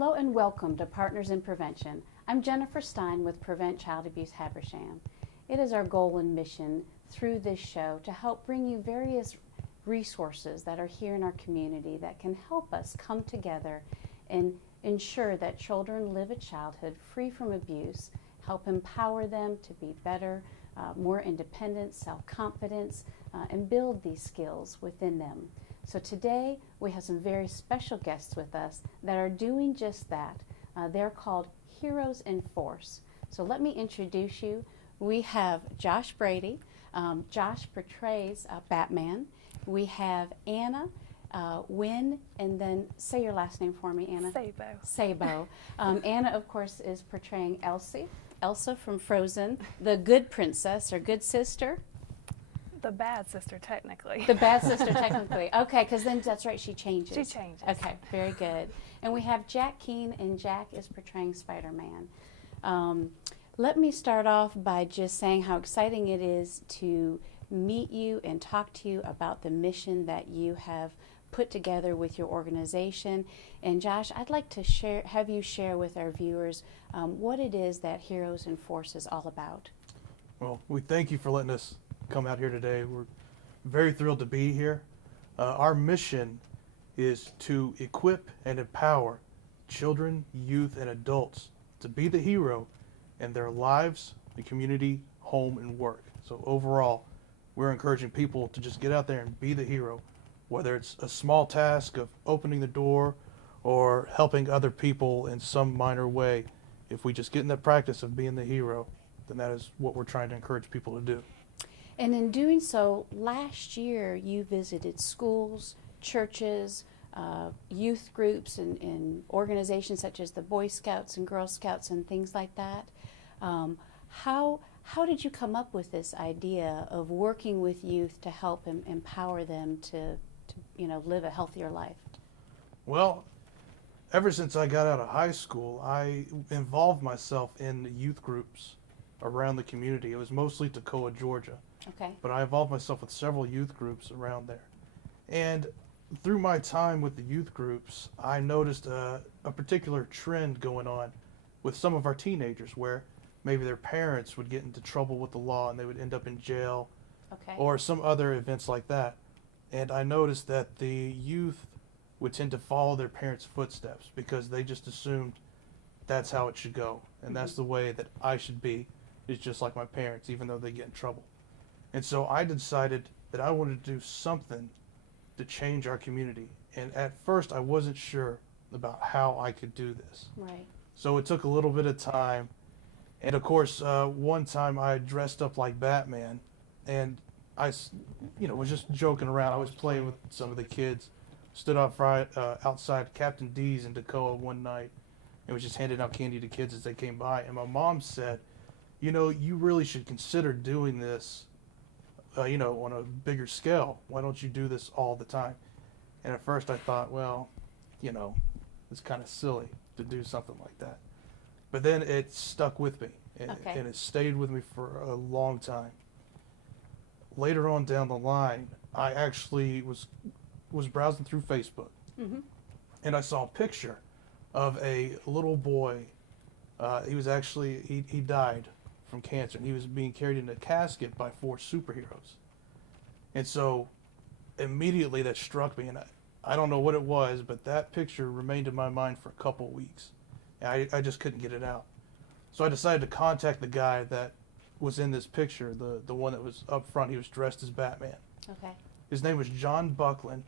Hello and welcome to Partners in Prevention. I'm Jennifer Stein with Prevent Child Abuse Habersham. It is our goal and mission through this show to help bring you various resources that are here in our community that can help us come together and ensure that children live a childhood free from abuse, help empower them to be better, more independent, self-confidence, and build these skills within them. So today we have some very special guests with us that are doing just that. They're called Heroes in Force. So let me introduce you. We have Josh Brady. Josh portrays Batman. We have Anna Wynn, and then say your last name for me, Anna. Sabo. Sabo. Anna, of course, is portraying Elsa from Frozen, the good princess or good sister. The bad sister, technically. The bad sister, technically. Okay, because then that's right, she changes. She changes. Okay, very good. And we have Jack Keene, and Jack is portraying Spider-Man. Let me start off by just saying how exciting it is to meet you and talk to you about the mission that you have put together with your organization. And Josh, I'd like to have you share with our viewers what it is that Heroes in Force is all about. Well, we thank you for letting us come out here today. We're very thrilled to be here. Our mission is to equip and empower children, youth, and adults to be the hero in their lives, the community, home, and work. So overall, we're encouraging people to just get out there and be the hero, whether it's a small task of opening the door or helping other people in some minor way. If we just get in the practice of being the hero, then that is what we're trying to encourage people to do. And in doing so, last year you visited schools, churches, youth groups, and organizations such as the Boy Scouts and Girl Scouts and things like that. How did you come up with this idea of working with youth to help empower them to live a healthier life? Well, ever since I got out of high school, I involved myself in youth groups around the community. It was mostly Toccoa, Georgia. Okay. But I involved myself with several youth groups around there. And through my time with the youth groups, I noticed a particular trend going on with some of our teenagers where maybe their parents would get into trouble with the law and they would end up in jail, Okay. or some other events like that. And I noticed that the youth would tend to follow their parents' footsteps because they just assumed that's how it should go. And that's the way that I should be, is just like my parents, even though they get in trouble. And so I decided that I wanted to do something to change our community. And at first I wasn't sure about how I could do this. Right. So it took a little bit of time. And of course, one time I dressed up like Batman, and I was just joking around. I was playing with some of the kids, stood outside Captain D's in Toccoa one night, and was just handing out candy to kids as they came by. And my mom said, you really should consider doing this on a bigger scale. Why don't you do this all the time? And at first I thought, well, it's kind of silly to do something like that. But then it stuck with me, and it stayed with me for a long time. Later on down the line, I actually was browsing through Facebook, and I saw a picture of a little boy. He died from cancer, and he was being carried in a casket by 4 superheroes. And so immediately that struck me, and I don't know what it was, but that picture remained in my mind for a couple of weeks, and I just couldn't get it out. So I decided to contact the guy that was in this picture, the one that was up front. He was dressed as Batman. Okay. His name was John Buckland,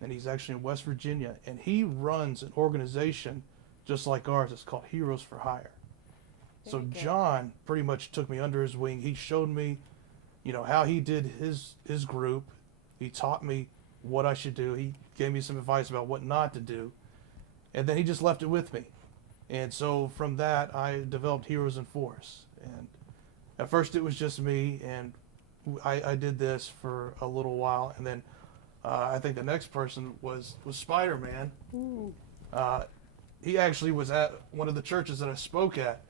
and he's actually in West Virginia, and he runs an organization just like ours. It's called Heroes for Hire. So John pretty much took me under his wing. He showed me, how he did his group. He taught me what I should do. He gave me some advice about what not to do. And then he just left it with me. And so from that, I developed Heroes in Force. And at first it was just me, and I did this for a little while. And then I think the next person was Spider-Man. He actually was at one of the churches that I spoke at,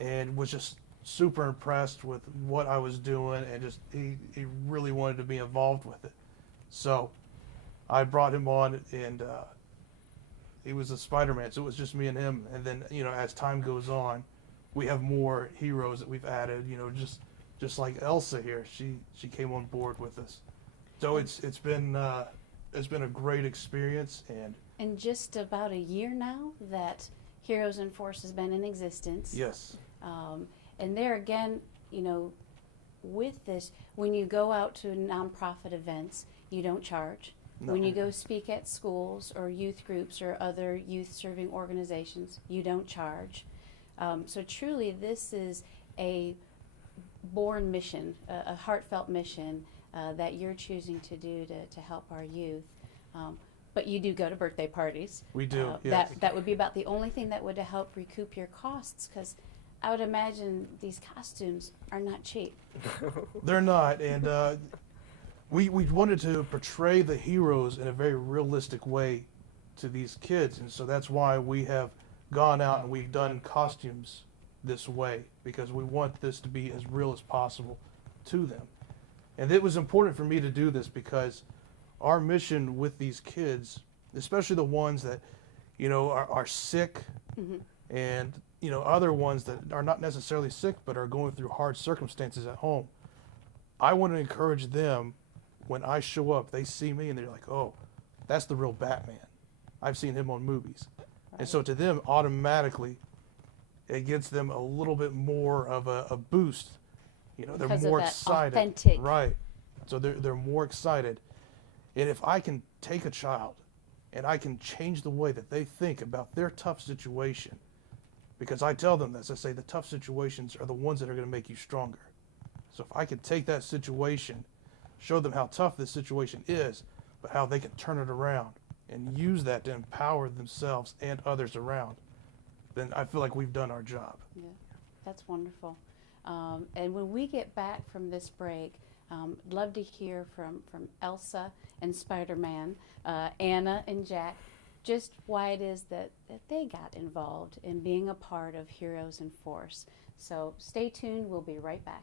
and was just super impressed with what I was doing, and just he really wanted to be involved with it. So I brought him on, and he was a Spider-Man, so it was just me and him. And then, you know, as time goes on, we have more heroes that we've added. You know, just like Elsa here, she came on board with us. So it's been a great experience. And In just about a year now that Heroes in Force has been in existence. yes, And there again, you know, with this, when you go out to nonprofit events, you don't charge. no. When you go speak at schools or youth groups or other youth serving organizations, you don't charge. So truly, this is a born mission, a heartfelt mission that you're choosing to do to help our youth. But you do go to birthday parties. We do, yes. That would be about the only thing that would help recoup your costs, because I would imagine these costumes are not cheap. They're not, and we wanted to portray the heroes in a very realistic way to these kids, and so that's why we have gone out and we've done costumes this way, because we want this to be as real as possible to them. And it was important for me to do this because our mission with these kids, especially the ones that, you know, are sick, and, you know, other ones that are not necessarily sick but are going through hard circumstances at home, I want to encourage them when I show up, they see me and they're like, oh, that's the real Batman. I've seen him on movies. Right. And so to them, automatically, it gives them a little bit more of a boost. You know, they're Because of more that excited. authentic. Right. So they're more excited. And if I can take a child and I can change the way that they think about their tough situation, because I tell them this, I say the tough situations are the ones that are going to make you stronger. So if I can take that situation, show them how tough this situation is, but how they can turn it around and use that to empower themselves and others around, then I feel like we've done our job. Yeah, that's wonderful. And when we get back from this break, I'd love to hear from Elsa and Spider-Man, Anna and Jack, just why it is that they got involved in being a part of Heroes in Force. So stay tuned, we'll be right back.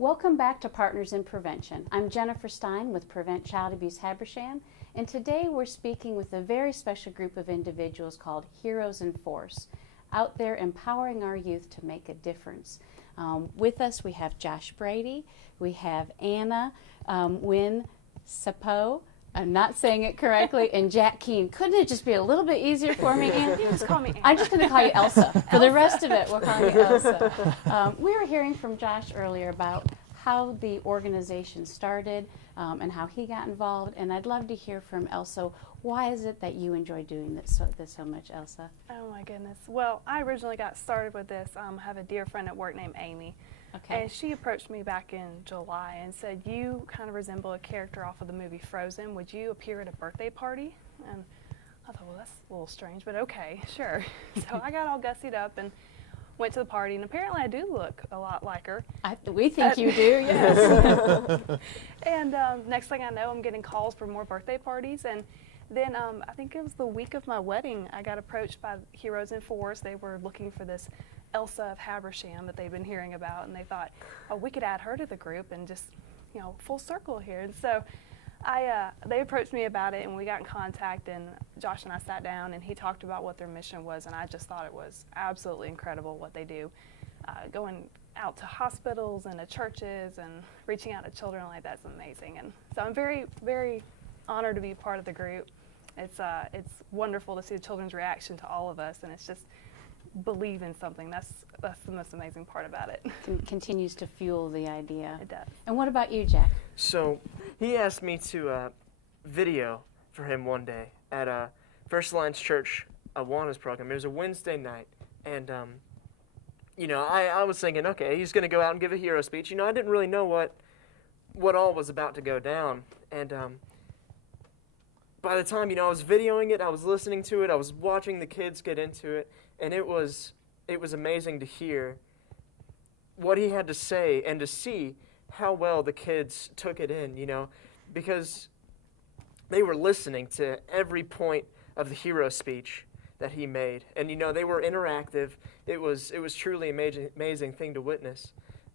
Welcome back to Partners in Prevention. I'm Jennifer Stein with Prevent Child Abuse Habersham, and today we're speaking with a very special group of individuals called Heroes in Force, out there empowering our youth to make a difference. With us we have Josh Brady, we have Anna Wynn Sapo, I'm not saying it correctly, and Jack Keene. Couldn't it just be a little bit easier for me, Anna? You just call me Anna. I'm just going to call you Elsa. For the rest of it, we'll call you Elsa. We were hearing from Josh earlier about how the organization started and how he got involved, and I'd love to hear from Elsa. Why is it that you enjoy doing this so much, Elsa? Oh my goodness. Well, I originally got started with this. I have a dear friend at work named Amy. Okay. And she approached me back in July and said, you kind of resemble a character off of the movie Frozen. Would you appear at a birthday party? And I thought, well, that's a little strange, but okay, sure. So I got all gussied up and went to the party, and apparently I do look a lot like her. We think you do, yes. And next thing I know, I'm getting calls for more birthday parties. And then I think it was the week of my wedding, I got approached by Heroes in Force. They were looking for this Elsa of Habersham that they've been hearing about, and they thought, oh, we could add her to the group and just, you know, full circle here. And so they approached me about it, and we got in contact, and Josh and I sat down, and he talked about what their mission was, and I just thought it was absolutely incredible what they do, going out to hospitals and to churches and reaching out to children like that's amazing. And so I'm very, very honored to be part of the group. It's wonderful to see the children's reaction to all of us, and it's just believe in something. That's the most amazing part about it. Continues to fuel the idea. It does. And what about you, Jack? So he asked me to video for him one day at First Alliance Church Awanas program. It was a Wednesday night, and I was thinking, okay, he's going to go out and give a hero speech. I didn't really know what all was about to go down, and by the time I was videoing it, I was listening to it, I was watching the kids get into it, and it was amazing to hear what he had to say and to see how well the kids took it in, because they were listening to every point of the hero speech that he made. And, they were interactive. It was truly amazing thing to witness.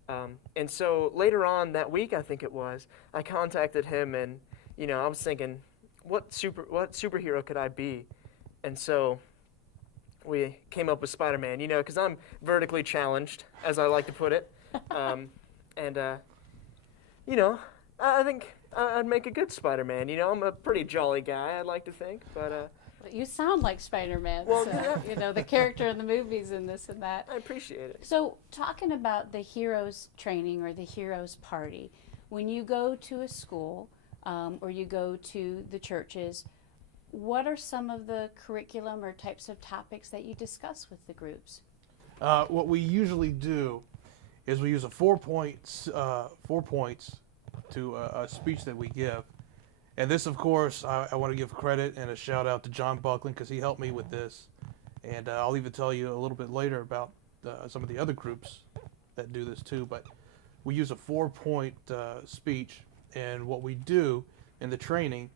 And so later on that week, I think it was, I contacted him and, I was thinking, what superhero could I be? And so we came up with Spider-Man, because I'm vertically challenged, as I like to put it. I think I'd make a good Spider-Man. I'm a pretty jolly guy, I'd like to think, but You sound like Spider-Man. Well, so, the character in the movies and this and that. I appreciate it. So, talking about the heroes training or the heroes party, when you go to a school or you go to the churches, what are some of the curriculum or types of topics that you discuss with the groups? What we usually do is we use 4 points to a speech that we give. And this, of course, I want to give credit and a shout out to John Buckland because he helped me with this. And I'll even tell you a little bit later about some of the other groups that do this too. But we use a 4-point speech, and what we do in the training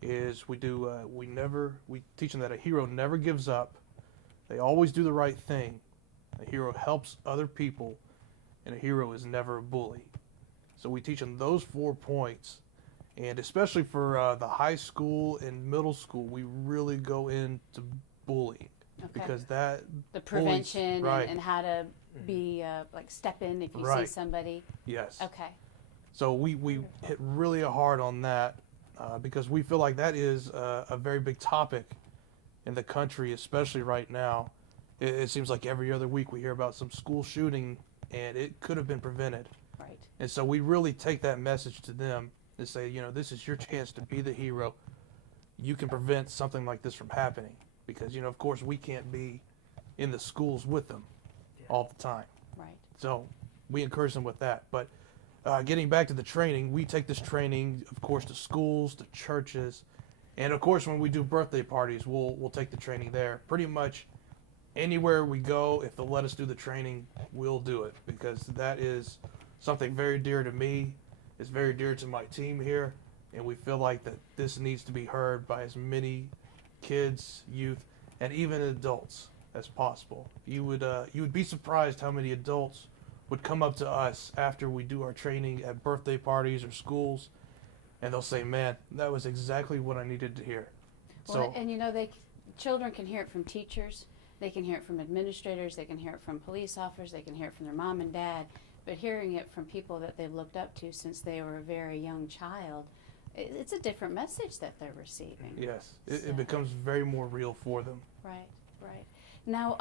is we teach them that a hero never gives up. They always do the right thing. A hero helps other people, and a hero is never a bully. So we teach them those 4 points. And especially for the high school and middle school, we really go into bullying. Okay. Because the prevention right. and how to be step in if you see Right. somebody. Yes. Okay. So we hit really hard on that because we feel like that is a very big topic in the country, especially right now. It seems like every other week we hear about some school shooting, and it could have been prevented. Right. And so we really take that message to them to say, this is your chance to be the hero. You can prevent something like this from happening because, of course, we can't be in the schools with them all the time. Right. So we encourage them with that. But getting back to the training, we take this training, of course, to schools, to churches, and of course, when we do birthday parties, we'll take the training there. Pretty much anywhere we go, if they'll let us do the training, we'll do it because that is something very dear to me. It's very dear to my team here, and we feel like that this needs to be heard by as many kids, youth, and even adults as possible. You would be surprised how many adults would come up to us after we do our training at birthday parties or schools, and they'll say, "Man, that was exactly what I needed to hear." Well, and children can hear it from teachers, they can hear it from administrators, they can hear it from police officers, they can hear it from their mom and dad. But hearing it from people that they've looked up to since they were a very young child, it's a different message that they're receiving. Yes, it becomes very more real for them. Right, right. Now,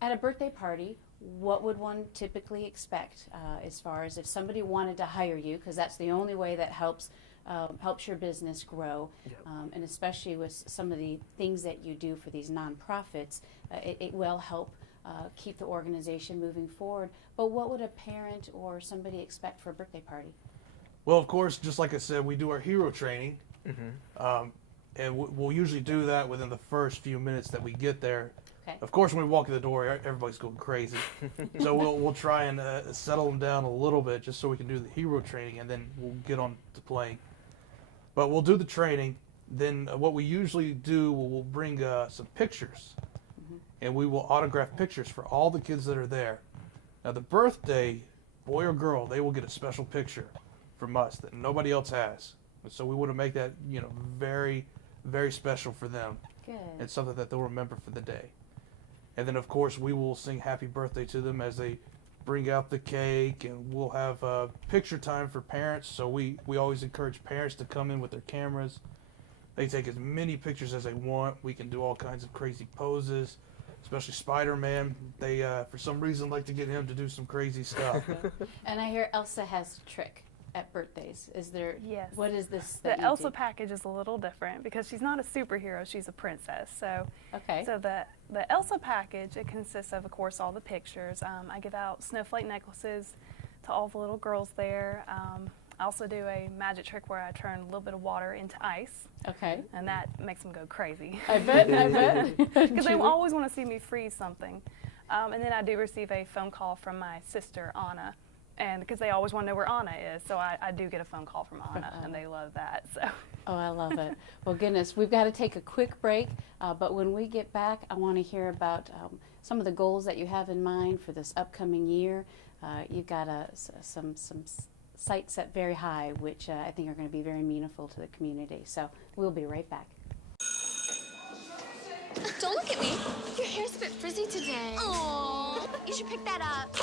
at a birthday party, what would one typically expect as far as if somebody wanted to hire you, because that's the only way that helps your business grow, Yep. And especially with some of the things that you do for these nonprofits, it will help keep the organization moving forward. But what would a parent or somebody expect for a birthday party? Well, of course, just like I said, we do our hero training, and we'll usually do that within the first few minutes that we get there. Okay. Of course, when we walk in the door, everybody's going crazy. So we'll try and settle them down a little bit just so we can do the hero training, and then we'll get on to playing. But we'll do the training. Then what we usually do, we'll bring some pictures, and we will autograph pictures for all the kids that are there. Now, the birthday, boy or girl, they will get a special picture from us that nobody else has. So we want to make that, very, very special for them. Good. It's something that they'll remember for the day. And then, of course, we will sing happy birthday to them as they bring out the cake, and we'll have picture time for parents. So we always encourage parents to come in with their cameras. They take as many pictures as they want. We can do all kinds of crazy poses. especially Spider-Man. They, for some reason, like to get him to do some crazy stuff. And I hear Elsa has a trick at birthdays. Is there? Yes. What is this? The that you Elsa do? package is a little different because she's not a superhero; she's a princess. So, Okay. so the Elsa package, it consists of course, all the pictures. I give out snowflake necklaces to all the little girls there. I also do a magic trick where I turn a little bit of water into ice, Okay. and that makes them go crazy I bet. I bet. because they always want to see me freeze something. And then I do receive a phone call from my sister Anna. And because they always want to know where Anna is, so I do get a phone call from Anna, and they love that. So. Oh, I love it. Well, goodness, we've got to take a quick break, but when we get back, I want to hear about some of the goals that you have in mind for this upcoming year. You've got some sights set very high, which I think are going to be very meaningful to the community. So we'll be right back. Don't look at me. Your hair's a bit frizzy today. Oh, you should pick that up.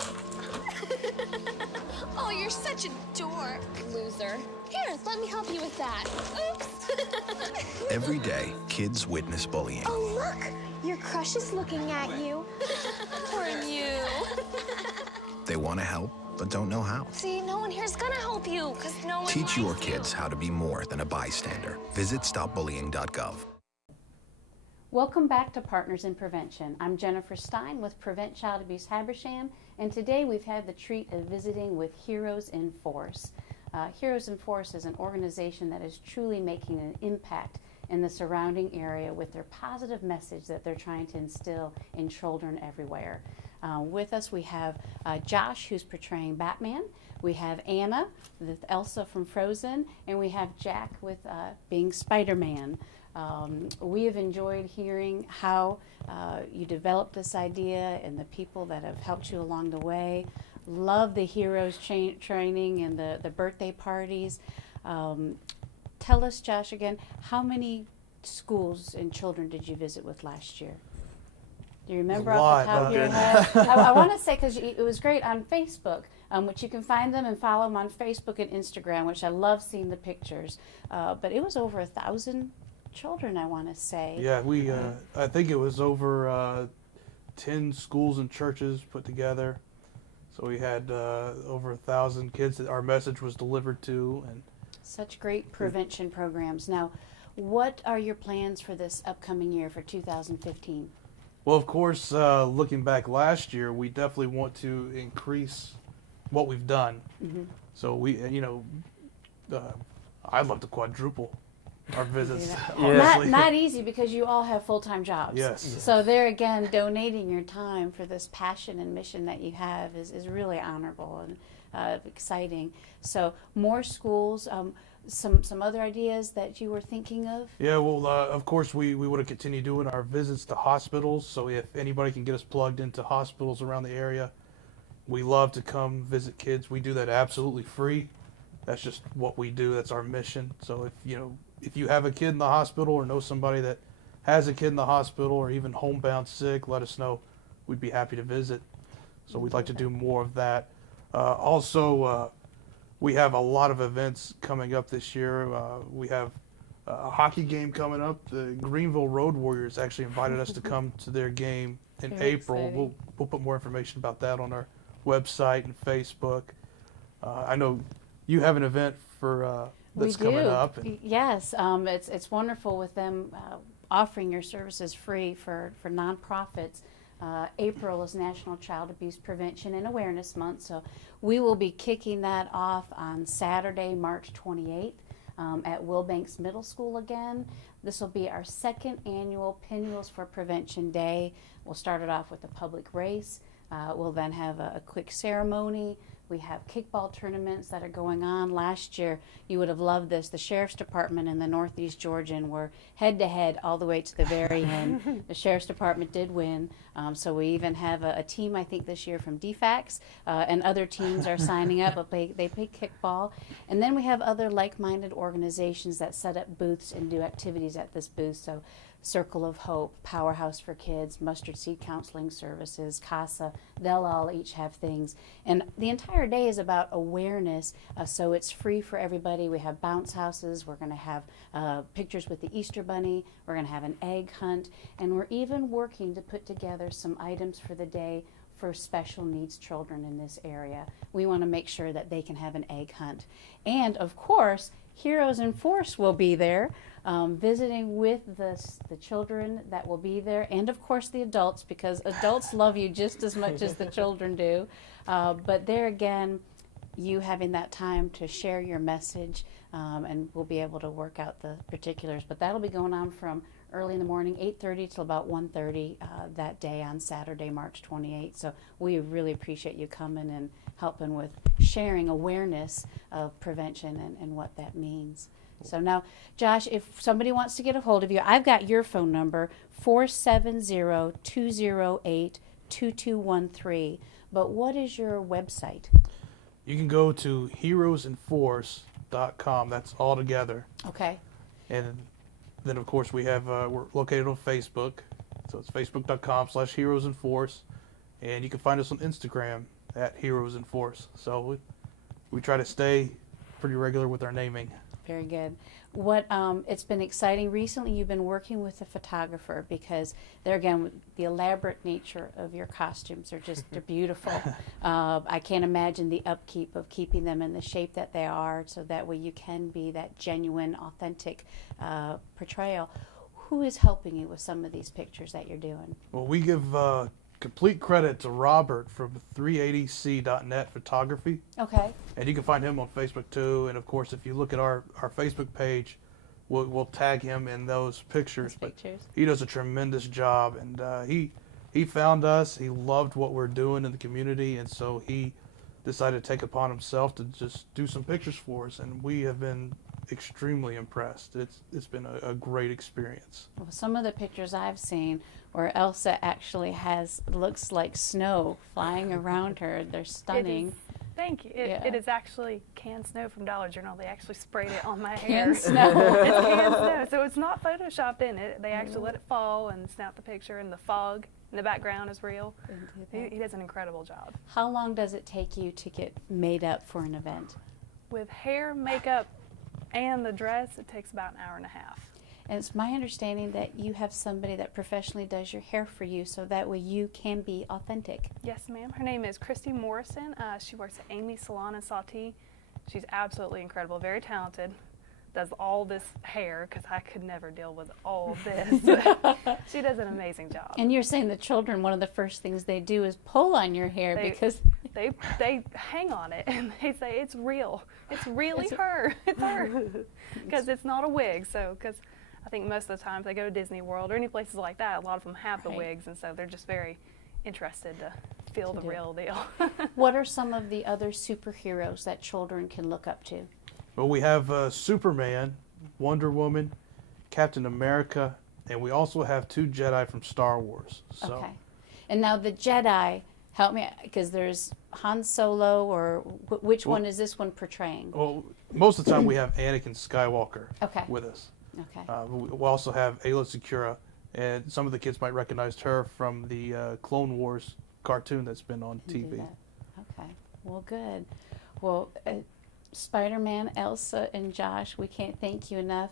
Oh, you're such a dork. Loser. Here, let me help you with that. Oops. Every day, kids witness bullying. Oh, look. Your crush is looking at you. Poor you. They want to help, but don't know how. See, no one here's gonna help you, because no one Teach your likes you. kids how to be more than a bystander. Visit stopbullying.gov. Welcome back to Partners in Prevention. I'm Jennifer Stein with Prevent Child Abuse Habersham, and today we've had the treat of visiting with Heroes in Force. Heroes in Force is an organization that is truly making an impact in the surrounding area with their positive message that they're trying to instill in children everywhere. With us we have Josh, who's portraying Batman. We have Anna with Elsa from Frozen, and we have Jack with being Spider-Man. We have enjoyed hearing how you developed this idea and the people that have helped you along the way. Love the heroes training and the birthday parties. Tell us, Josh, again, how many schools and children did you visit with last year? Do you remember off the top of your head? I want to say, because it was great on Facebook, which you can find them and follow them on Facebook and Instagram, which I love seeing the pictures. But it was over 1,000 children, I want to say. Yeah, we. I think it was over 10 schools and churches put together. So we had over 1,000 kids that our message was delivered to, and Such great prevention programs. Now, what are your plans for this upcoming year for 2015? well, of course, looking back last year, we definitely want to increase what we've done. Mm-hmm. So we, I'd love to quadruple our visits. Yeah. Honestly. Not easy, because you all have full-time jobs. Yes. So there again, donating your time for this passion and mission that you have is really honorable and exciting. So more schools, some other ideas that you were thinking of? Yeah, well, of course, we want to continue doing our visits to hospitals. So if anybody can get us plugged into hospitals around the area, we love to come visit kids. We do that absolutely free. That's just what we do. That's our mission. So if you have a kid in the hospital or know somebody that has a kid in the hospital or even homebound sick, let us know. We'd be happy to visit. So we'd like to do more of that. Also, we have a lot of events coming up this year. We have a hockey game coming up. The Greenville Road Warriors actually invited us to come to their game in Very April. exciting. We'll put more information about that on our website and Facebook. I know you have an event for that's coming up. Yes, it's wonderful with them offering your services free for nonprofits. April is National Child Abuse Prevention and Awareness Month, so we will be kicking that off on Saturday, March 28th at Wilbanks Middle School again. This will be our second annual Pinwheels for Prevention Day. We'll start it off with a public race. We'll then have a quick ceremony. We have kickball tournaments that are going on. Last year, you would have loved this. The Sheriff's Department and the Northeast Georgian were head-to-head all the way to the very end. The Sheriff's Department did win. So we even have a team, I think, this year from DFAX, and other teams are signing up, but they play kickball. And then we have other like-minded organizations that set up booths and do activities at this booth. So Circle of Hope, Powerhouse for Kids, Mustard Seed Counseling Services, CASA. They'll all each have things. And the entire day is about awareness, so it's free for everybody. We have bounce houses. We're going to have pictures with the Easter Bunny. We're going to have an egg hunt. And we're even working to put together some items for the day for special needs children in this area. We want to make sure that they can have an egg hunt. And of course, Heroes in Force will be there, visiting with the children that will be there, and of course the adults, because adults love you just as much as the children do. But there again, you having that time to share your message, and we'll be able to work out the particulars. But that'll be going on from early in the morning, 8:30 till about 1:30 that day on Saturday, March 28th. So we really appreciate you coming and helping with sharing awareness of prevention and what that means. So now, Josh, if somebody wants to get a hold of you, I've got your phone number, 470-208-2213. But what is your website? You can go to heroesinforce.com. That's all together. Okay. And then, of course, we have we're located on Facebook, so it's facebook.com/heroesinforce, and you can find us on Instagram at heroesinforce. So we try to stay pretty regular with our naming. Very good. What it's been exciting recently. You've been working with a photographer, because there again, the elaborate nature of your costumes are just they're beautiful. I can't imagine the upkeep of keeping them in the shape that they are, so that way you can be that genuine, authentic portrayal. Who is helping you with some of these pictures that you're doing? Well, we give complete credit to Robert from 380c.net Photography. Okay. And you can find him on Facebook too. And of course, if you look at our Facebook page, we'll tag him in those pictures. But he does a tremendous job, and he found us. He loved what we're doing in the community, and so he decided to take upon himself to just do some pictures for us. And we have been extremely impressed. It's been a great experience. Well, some of the pictures I've seen where Elsa actually looks like snow flying around her, they're stunning. Thank you. It is actually canned snow from Dollar General. They actually sprayed it on my hair. Canned snow. It's canned snow, so it's not photoshopped in it. They actually let it fall and snap the picture, and the fog in the background is real. He does an incredible job. How long does it take you to get made up for an event? With hair, makeup, and the dress, it takes about an hour and a half. And it's my understanding that you have somebody that professionally does your hair for you, so that way you can be authentic. Yes, ma'am. Her name is Christy Morrison. She works at Amy's Salon in Sauté. She's absolutely incredible, very talented. Does all this hair, because I could never deal with all this. She does an amazing job. And you're saying the children, one of the first things they do is pull on your hair because they hang on it and they say it's real. It's really her. It's her. Because it's not a wig. So, because I think most of the time if they go to Disney World or any places like that, a lot of them have the wigs, and so they're just very interested to feel the real deal. What are some of the other superheroes that children can look up to? Well, we have Superman, Wonder Woman, Captain America, and we also have 2 Jedi from Star Wars. So. Okay. And now the Jedi, help me, because there's Han Solo, or which one is this one portraying? Well, most of the time we have Anakin Skywalker with us. Okay. We also have Ayla Secura, and some of the kids might recognize her from the Clone Wars cartoon that's been on TV. Okay. Well, good. Well, Spider-Man, Elsa, and Josh, we can't thank you enough.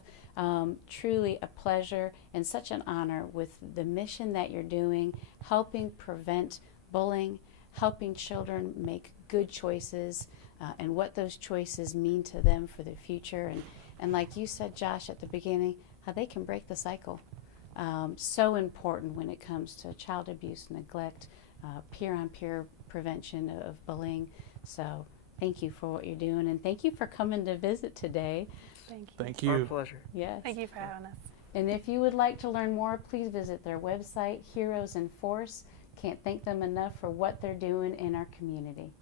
Truly a pleasure and such an honor with the mission that you're doing, helping prevent bullying, helping children make good choices, and what those choices mean to them for their future. And like you said, Josh, at the beginning, how they can break the cycle. So important when it comes to child abuse, neglect, peer-on-peer prevention of bullying. So thank you for what you're doing, and thank you for coming to visit today. Thank you. Thank you. Our pleasure. Yes. Thank you for having us. And if you would like to learn more, please visit their website, Heroes in Force. Can't thank them enough for what they're doing in our community.